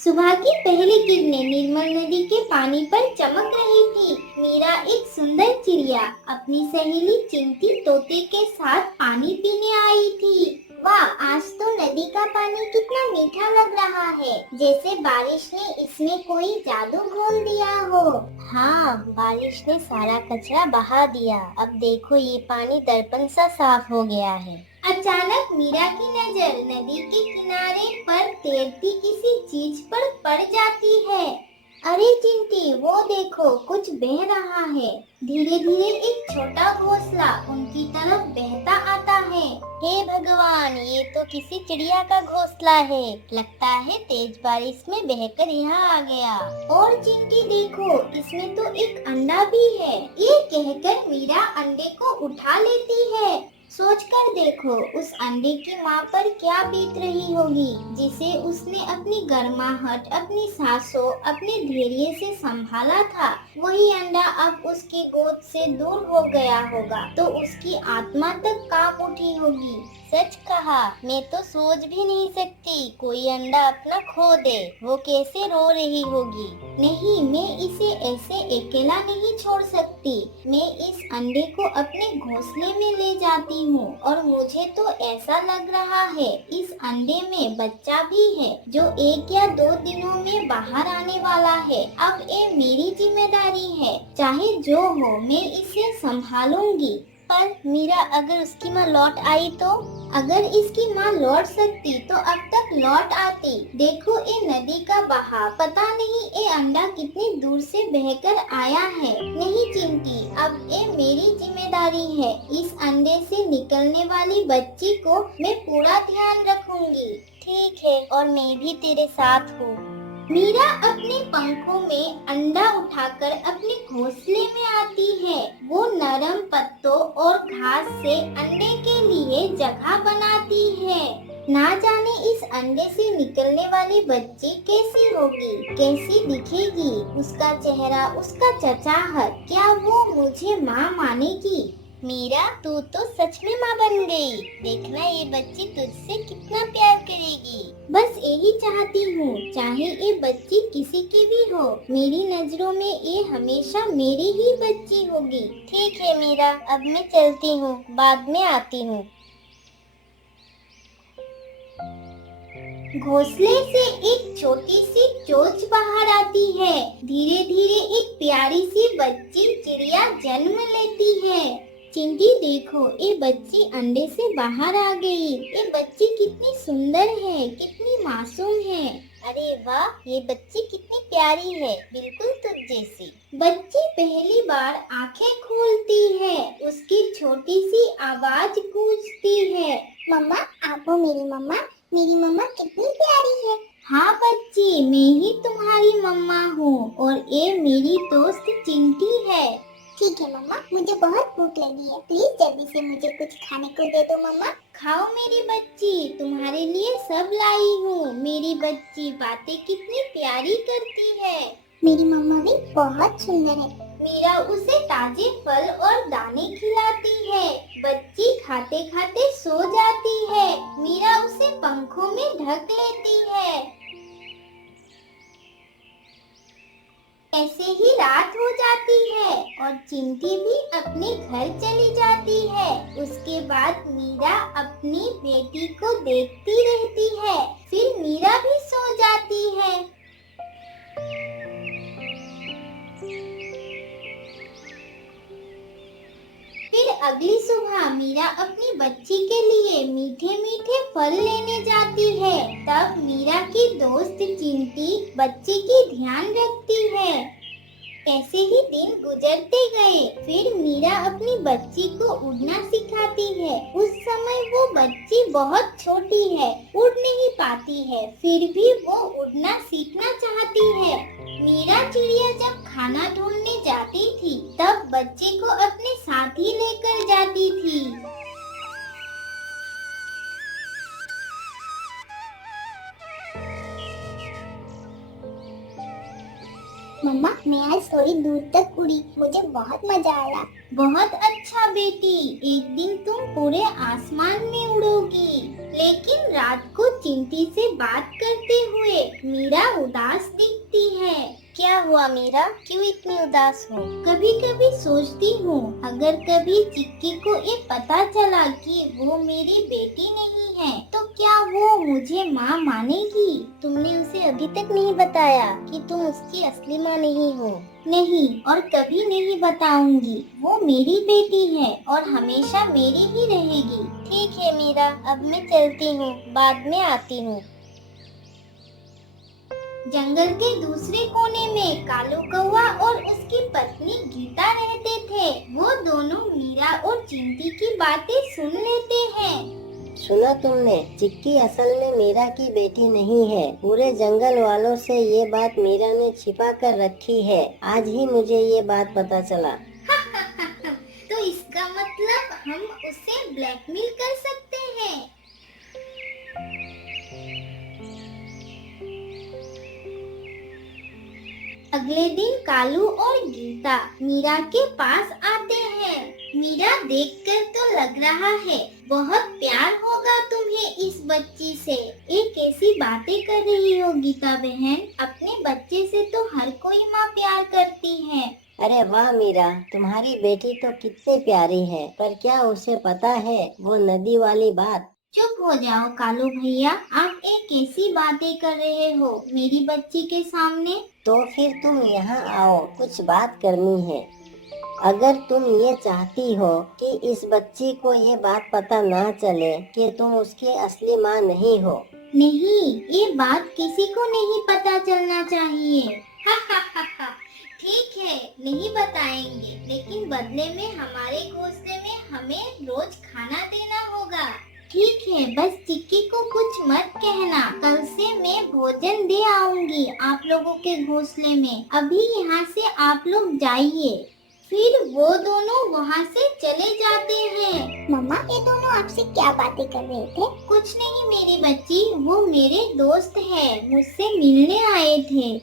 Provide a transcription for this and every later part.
सुबह की पहली किरणें निर्मल नदी के पानी पर चमक रही थी। मीरा एक सुंदर चिड़िया अपनी सहेली चिंटी तोते के साथ पानी पीने आई थी। वाह, आज तो नदी का पानी कितना मीठा लग रहा है, जैसे बारिश ने इसमें कोई जादू घोल दिया हो। हाँ, बारिश ने सारा कचरा बहा दिया। अब देखो, ये पानी दर्पण सा साफ हो गया है। अचानक मीरा की नजर नदी के किनारे पर तैरती किसी चीज पर पड़ जाती है। अरे चिंटी, वो देखो, कुछ बह रहा है। धीरे धीरे एक छोटा घोंसला उनकी तरफ बहता आता है। हे भगवान, ये तो किसी चिड़िया का घोंसला है। लगता है तेज बारिश में बहकर यहाँ आ गया। और चिंटी देखो, इसमें तो एक अंडा भी है। ये कहकर मीरा अंडे को उठा लेती है। सोचकर देखो, उस अंडे की माँ पर क्या बीत रही होगी, जिसे उसने अपनी गर्माहट, अपनी सांसों, अपने धैर्य से संभाला था। वही अंडा अब उसकी गोद से दूर हो गया होगा, तो उसकी आत्मा तक कांप उठी होगी। सच कहा, मैं तो सोच भी नहीं सकती कोई अंडा अपना खो दे। वो कैसे रो रही होगी। नहीं, मैं इसे ऐसे अकेला नहीं छोड़ सकती। मैं इस अंडे को अपने घोंसले में ले जाती हूँ, और मुझे तो ऐसा लग रहा है इस अंडे में बच्चा भी है, जो 1 या 2 दिनों में बाहर आने वाला है। अब ये मेरी जिम्मेदारी है, चाहे जो हो, मैं इसे संभालूंगी। पर मीरा, अगर उसकी माँ लौट आई तो? अगर इसकी माँ लौट सकती तो अब तक लौट आती। देखो, ये नदी का बहाव, पता नहीं ये अंडा कितनी दूर से बहकर आया है। नहीं चिंटी, अब ये मेरी जिम्मेदारी है। इस अंडे से निकलने वाली बच्ची को मैं पूरा ध्यान रखूंगी। ठीक है, और मैं भी तेरे साथ हूँ। मीरा अपने पंखों में अंडा उठाकर अपने घोंसले में आती है। वो नरम पत्तों और घास से अंडे के लिए जगह बनाती है। ना जाने इस अंडे से निकलने वाली बच्ची कैसी होगी, कैसी दिखेगी, उसका चेहरा, उसका चचाहट, क्या वो मुझे माँ मानेगी? मीरा, तू तो सच में माँ बन गई। देखना, ये बच्ची तुझसे कितना प्यार करेगी। बस यही चाहती हूँ, चाहे ये बच्ची किसी की भी हो, मेरी नजरों में ये हमेशा मेरी ही बच्ची होगी। ठीक है मीरा, अब मैं चलती हूँ, बाद में आती हूँ। घोंसले से एक छोटी सी चोंच बाहर आती है। धीरे धीरे एक प्यारी सी बच्ची चिड़िया जन्म लेती है। चिंटी देखो, ये बच्ची अंडे से बाहर आ गई। ये बच्ची कितनी सुंदर है, कितनी मासूम है। अरे वाह, ये बच्ची कितनी प्यारी है, बिल्कुल तुझ जैसी। बच्ची पहली बार आंखें खोलती है। उसकी छोटी सी आवाज गूंजती है, मम्मा, आप हो मेरी मम्मा। मेरी मम्मा कितनी प्यारी है। हाँ बच्ची, मैं ही तुम्हारी मम्मा हूँ, और ये मेरी दोस्त चिंटी है। ठीक है मम्मा, मुझे बहुत भूख लगी है, प्लीज जल्दी से मुझे कुछ खाने को दे दो मम्मा। खाओ मेरी बच्ची, तुम्हारे लिए सब लाई हूँ। मेरी बच्ची बातें कितनी प्यारी करती है। मेरी मम्मा भी बहुत सुंदर है। मीरा उसे ताजे फल और दाने खिलाती है। बच्ची खाते खाते सो जाती है। मीरा उसे पंखों में ढक लेती है। ऐसे ही रात हो जाती है और चिंटी भी अपने घर चली जाती है। उसके बाद मीरा अपनी बेटी को देखती रहती है। फिर मीरा भी सो जाती है। फिर अगली सुबह मीरा अपनी बच्ची के लिए मीठे मीठे फल लेने जाती है। तब मीरा की दोस्त चिंटी बच्ची की ध्यान रखती है। ऐसे ही दिन गुजरते गए। फिर मीरा अपनी बच्ची को उड़ना सिखाती है। उस समय वो बच्ची बहुत छोटी है, उड़ नहीं पाती है, फिर भी वो उड़ना सीखना चाहती है। मीरा चिड़िया जब खाना ढूंढने जाती थी, तब बच्ची को अपने साथ ही लेकर जाती थी। मम्मा, मैं आज थोड़ी दूर तक उड़ी, मुझे बहुत मजा आया। बहुत अच्छा बेटी, एक दिन तुम पूरे आसमान में उड़ोगी। लेकिन रात को चिंटी से बात करते हुए मीरा उदास दिखती है। क्या हुआ मीरा, क्यों इतनी उदास हो? कभी कभी सोचती हूँ अगर कभी चिक्की को ये पता चला कि वो मेरी बेटी नहीं है तो क्या वो मुझे माँ मानेगी? तुमने उसे अभी तक नहीं बताया कि तुम उसकी असली माँ नहीं हो। नहीं, और कभी नहीं बताऊंगी। वो मेरी बेटी है और हमेशा मेरी ही रहेगी। ठीक है मीरा, अब मैं चलती हूँ, बाद में आती हूँ। जंगल के दूसरे कोने में कालू कौवा और उसकी पत्नी गीता रहते थे। वो दोनों मीरा और चिंटी की बातें सुन लेते हैं। सुना तुमने, चिक्की असल में मीरा की बेटी नहीं है। पूरे जंगल वालों से ये बात मीरा ने छिपा कर रखी है। आज ही मुझे ये बात पता चला। तो इसका मतलब हम उसे ब्लैकमेल कर सकते हैं। अगले दिन कालू और गीता मीरा के पास आते हैं। मीरा देखकर तो लग रहा है बहुत प्यार होगा तुम्हें इस बच्ची से। ये कैसी बातें कर रही हो गीता बहन? अपने बच्चे से तो हर कोई माँ प्यार करती है। अरे वाह मीरा, तुम्हारी बेटी तो कितनी प्यारी है। पर क्या उसे पता है वो नदी वाली बात? चुप हो जाओ कालू भैया, आप एक कैसी बातें कर रहे हो मेरी बच्ची के सामने? तो फिर तुम यहाँ आओ, कुछ बात करनी है। अगर तुम ये चाहती हो कि इस बच्ची को ये बात पता ना चले कि तुम उसकी असली माँ नहीं हो। नहीं, ये बात किसी को नहीं पता चलना चाहिए। ठीक है, नहीं बताएंगे, लेकिन बदले में हमारे घोंसले में हमें रोज खाना देना होगा। ठीक है, बस चिक्की को कुछ मत कहना। कल से मैं भोजन दे आऊंगी आप लोगों के घोंसले में। अभी यहाँ से आप लोग जाइए। फिर वो दोनों वहाँ से चले जाते हैं। मम्मा, ये दोनों आपसे क्या बातें कर रहे थे? कुछ नहीं मेरी बच्ची, वो मेरे दोस्त है, मुझसे मिलने आए थे।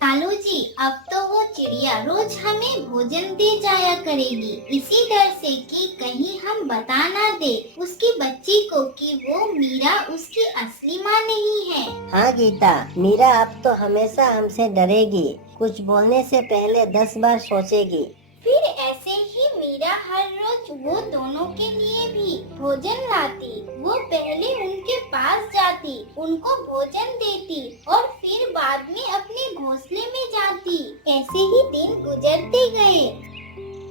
कालू जी, अब तो वो चिड़िया रोज हमें भोजन दे जाया करेगी, इसी डर से कि कहीं हम बता ना दे उसकी बच्ची को कि वो मीरा उसकी असली माँ नहीं है। हाँ गीता, मीरा अब तो हमेशा हमसे डरेगी। कुछ बोलने से पहले 10 बार सोचेगी। फिर ऐसे ही मीरा हर रोज वो दोनों के लिए भी भोजन लाती। वो पहले उनके पास जाती, उनको भोजन देती और फिर बाद में अपने घोंसले में जाती। ऐसे ही दिन गुजरते गए।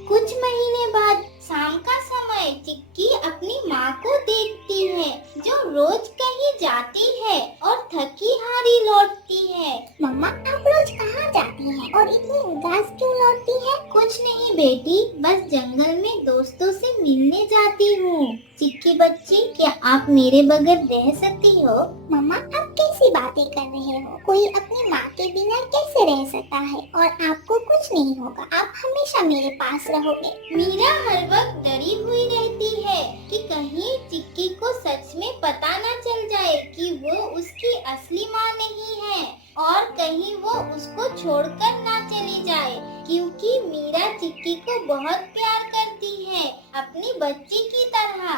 कुछ महीने बाद शाम का समय चिक्की अपनी माँ को देखती है जो रोज कहीं जाती है और थकी हारी लौटती है। मम्मा, आप रोज कहाँ जाती हैं और इतनी उदास क्यों लौटती हैं? कुछ नहीं बेटी, बस जंगल में दोस्तों से मिलने जाती हूँ। चिक्की बच्ची, क्या आप मेरे बगैर रह सकती हो? मम्मा, आप कैसी बातें कर रहे हो? कोई अपनी माँ के बिना कैसे रह सकता है? और आपको कुछ नहीं होगा, आप हमेशा मेरे पास रहोगे। मीरा हर वक्त डरी हुई रहती है कि कहीं चिक्की को सच में पता न चल जाए कि वो उसकी असली माँ नहीं है और कहीं वो उसको छोड़कर ना चली जाए, क्योंकि मीरा चिक्की को बहुत प्यार करती है, अपनी बच्ची की तरह।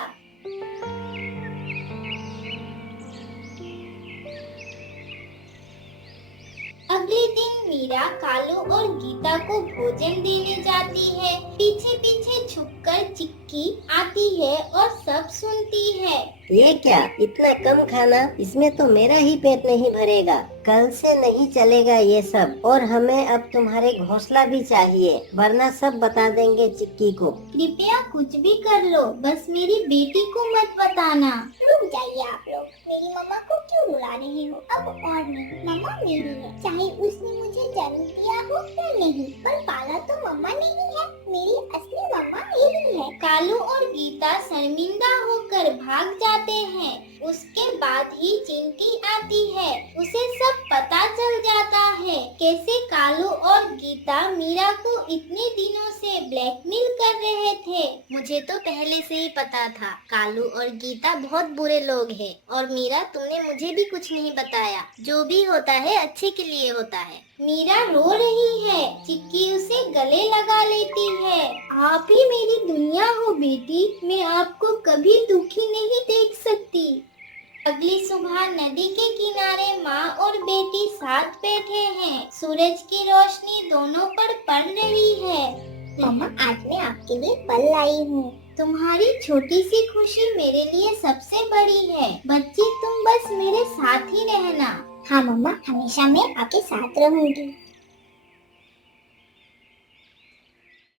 अगले दिन मीरा कालू और गीता को भोजन देने जाती है। पीछे पीछे छुपकर चिक्की आती है और सब सुनती है। ये क्या, इतना कम खाना? इसमें तो मेरा ही पेट नहीं भरेगा। कल से नहीं चलेगा ये सब। और हमें अब तुम्हारे घोंसला भी चाहिए, वरना सब बता देंगे चिक्की को। कृपया कुछ भी कर लो, बस मेरी बेटी को मत बताना। रुक जाइए आप लोग, मेरी मम्मा को क्यों रुला रहे हो? अब और नहीं, मम्मा मेरी है, चाहे उसने मुझे जन्म दिया हो या नहीं, पर पाला तो मम्मा ने ही है। मेरी असली मम्मा यही है। कालू और गीता शर्मिंदा होकर भाग जाते हैं। उसके बाद ही चिंटी आती है। उसे सब पता चल जाता है कैसे कालू और गीता मीरा को इतने दिनों से ब्लैकमेल कर रहे थे। मुझे तो पहले से ही पता था, कालू और गीता बहुत बुरे लोग हैं। और मीरा, तुमने मुझे भी कुछ नहीं बताया। जो भी होता है अच्छे के लिए होता है। मीरा रो रही है। चिक्की उसे गले लगा लेती है। आप ही मेरी दुनिया हो बेटी, मैं आपको कभी दुखी नहीं देख सकती। अगली सुबह नदी के किनारे माँ और बेटी साथ बैठे हैं। सूरज की रोशनी दोनों पर पड़ रही है। मम्मा आज मैं आपके लिए फल लाई हूँ। तुम्हारी छोटी सी खुशी मेरे लिए सबसे बड़ी है। बच्ची तुम बस मेरे साथ ही रहना। हाँ मम्मा, हमेशा मैं आपके साथ रहूंगी।